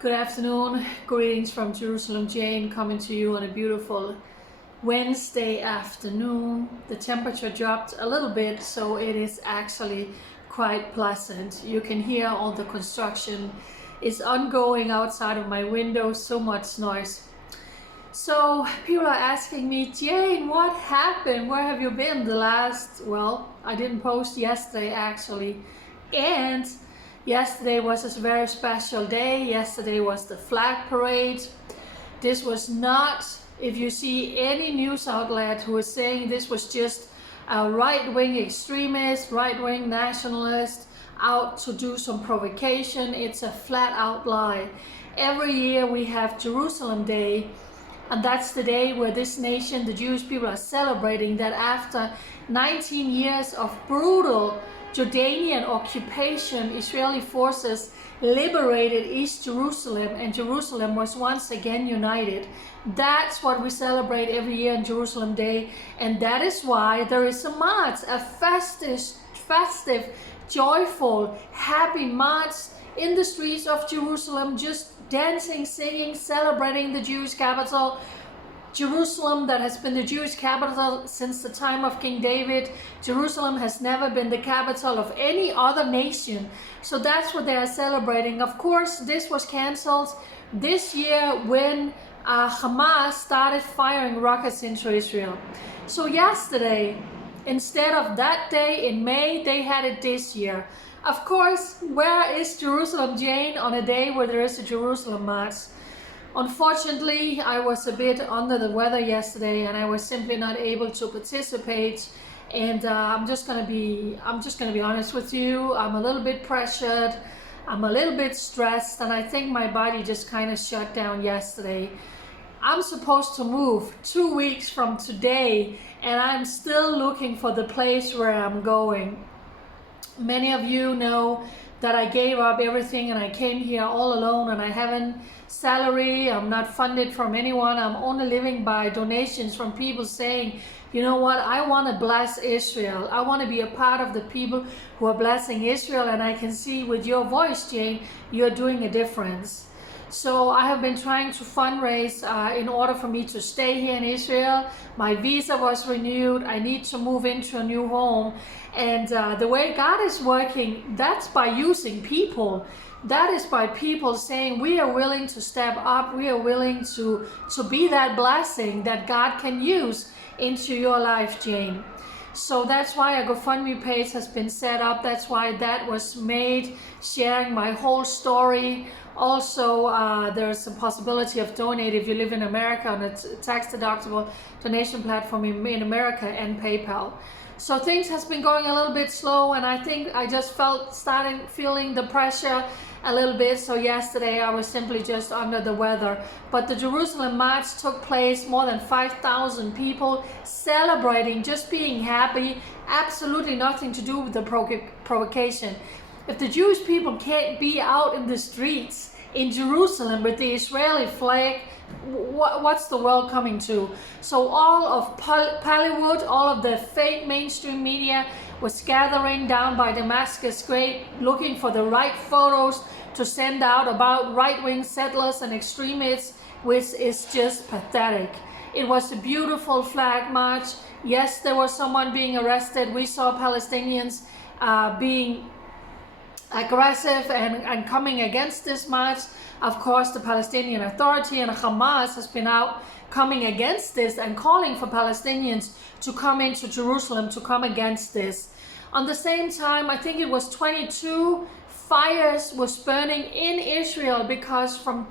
Good afternoon, greetings from Jerusalem. Jane coming to you on a beautiful Wednesday afternoon. The temperature dropped a little bit, so it is actually quite pleasant. You can hear all the construction is ongoing outside of my window, so much noise. So people are asking me, Jane, what happened? Where have you been the last, I didn't post yesterday actually. And yesterday was a very special day. Yesterday was the flag parade. This was not, if you see any news outlet who is saying this was just a right-wing extremist, right-wing nationalist out to do some provocation, it's a flat-out lie. Every year we have Jerusalem Day, and that's the day where this nation, the Jewish people, are celebrating that after 19 years of brutal Jordanian occupation, Israeli forces liberated East Jerusalem, and Jerusalem was once again united. That's what we celebrate every year on Jerusalem Day, and that is why there is a march, a festive, joyful, happy march in the streets of Jerusalem, just dancing, singing, celebrating the Jewish capital. Jerusalem, that has been the Jewish capital since the time of King David. Jerusalem has never been the capital of any other nation. So that's what they are celebrating. Of course, this was cancelled this year when Hamas started firing rockets into Israel. So yesterday, instead of that day in May, they had it this year. Of course, where is Jerusalem, Jane, on a day where there is a Jerusalem March? Unfortunately, I was a bit under the weather yesterday, and I was simply not able to participate. And I'm just gonna be honest with you. I'm a little bit pressured. I'm a little bit stressed, and I think my body just kind of shut down yesterday. I'm supposed to move 2 weeks from today, and I'm still looking for the place where I'm going. Many of you know that I gave up everything and I came here all alone, and I haven't salary, I'm not funded from anyone. I'm only living by donations from people saying, you know what, I want to bless Israel. I want to be a part of the people who are blessing Israel, and I can see with your voice, Jane, you're doing a difference. So I have been trying to fundraise in order for me to stay here in Israel. My visa was renewed. I need to move into a new home. And the way God is working, that's by using people. That is by people saying, we are willing to step up. We are willing to be that blessing that God can use into your life, Jane. So that's why a GoFundMe page has been set up. That's why that was made, sharing my whole story. Also, there's a possibility of donating if you live in America on a tax-deductible donation platform in America and PayPal. So things has been going a little bit slow, and I think I just started feeling the pressure a little bit. So yesterday I was simply just under the weather. But the Jerusalem March took place, more than 5,000 people celebrating, just being happy, absolutely nothing to do with the provocation. If the Jewish people can't be out in the streets in Jerusalem with the Israeli flag, what's the world coming to? So all of Hollywood, all of the fake mainstream media was gathering down by Damascus Gate, looking for the right photos to send out about right-wing settlers and extremists, which is just pathetic. It was a beautiful flag march. Yes, there was someone being arrested. We saw Palestinians being aggressive and coming against this march. Of course, the Palestinian Authority and Hamas has been out coming against this and calling for Palestinians to come into Jerusalem to come against this. On the same time, I think it was 22 fires was burning in Israel because from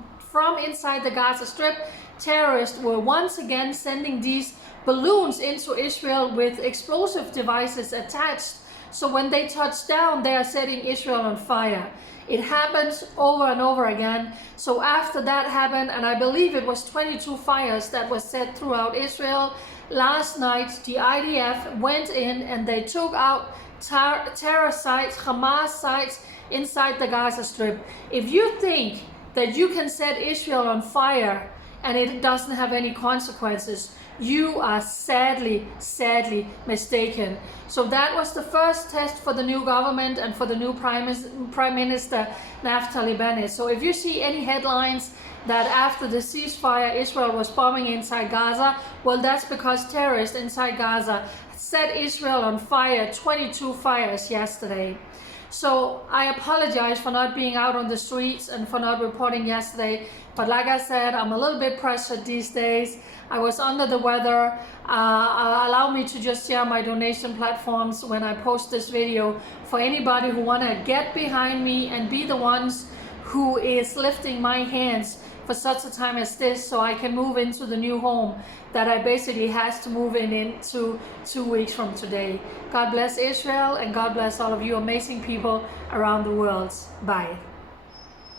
inside the Gaza Strip, terrorists were once again sending these balloons into Israel with explosive devices attached. So when they touch down, they are setting Israel on fire. It happens over and over again. So after that happened, and I believe it was 22 fires that were set throughout Israel, last night the IDF went in and they took out terror sites, Hamas sites inside the Gaza Strip. If you think that you can set Israel on fire and it doesn't have any consequences, you are sadly mistaken. So that was the first test for the new government and for the new Prime Minister Naftali Bennett. So if you see any headlines that after the ceasefire Israel was bombing inside Gaza, well, that's because terrorists inside Gaza set Israel on fire, 22 fires yesterday. So I apologize for not being out on the streets and for not reporting yesterday. But like I said, I'm a little bit pressured these days. I was under the weather. Allow me to just share my donation platforms when I post this video for anybody who want to get behind me and be the ones who is lifting my hands for such a time as this, so I can move into the new home that I basically has to move into 2 weeks from today. God bless Israel, and God bless all of you amazing people around the world. Bye.